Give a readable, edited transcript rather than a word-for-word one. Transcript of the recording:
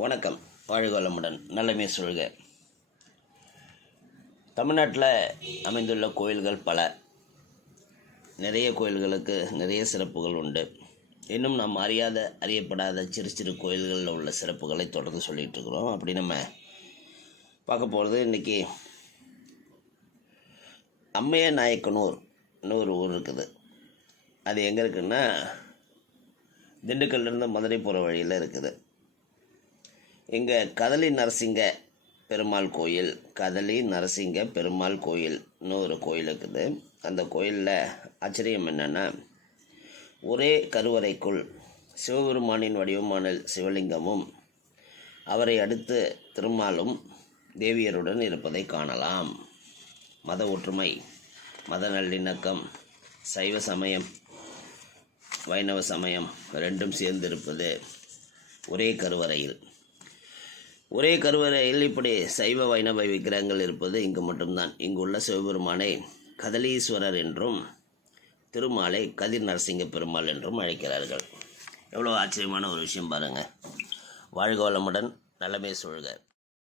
வணக்கம். வாழ்க வளமுடன். நலமே சொல்க. தமிழ்நாட்டில் அமைந்துள்ள கோயில்கள் பல. நிறைய கோயில்களுக்கு நிறைய சிறப்புகள் உண்டு. இன்னும் நாம் அறியப்படாத சிறு சிறு கோயில்களில் உள்ள சிறப்புகளை தொடர்ந்து சொல்லிகிட்டு இருக்கிறோம். அப்படி நம்ம பார்க்க போகிறது இன்றைக்கி அம்மைய நாயக்கனூர்னு ஒரு ஊர் இருக்குது. அது எங்கே இருக்குதுன்னா திண்டுக்கல்லிருந்து மதுரை போகிற வழியில் இருக்குது. இங்கே கதலி நரசிங்க பெருமாள் கோயில், கதலி நரசிங்க பெருமாள் கோயில்னு ஒரு கோயில் இருக்குது. அந்த கோயிலில் ஆச்சரியம் என்னென்னா, ஒரே கருவறைக்குள் சிவபெருமானின் வடிவமான சிவலிங்கமும் அவரை அடுத்து திருமாலும் தேவியருடன் இருப்பதை காணலாம். மத ஒற்றுமை, மத நல்லிணக்கம், சைவ சமயம் வைணவ சமயம் ரெண்டும் சேர்ந்திருப்பது ஒரே கருவறையில். ஒரே கருவறையில் இப்படி சைவ வைணவ விக்கிரகங்கள் இருப்பது இங்கு மட்டும்தான். இங்குள்ள சிவபெருமானை கதலீஸ்வரர் என்றும் திருமாலை கதிர் நரசிங்க பெருமாள் என்றும் அழைக்கிறார்கள். எவ்வளோ ஆச்சரியமான ஒரு விஷயம் பாருங்கள். வாழ்க வளமுடன். நலமே சொல்க.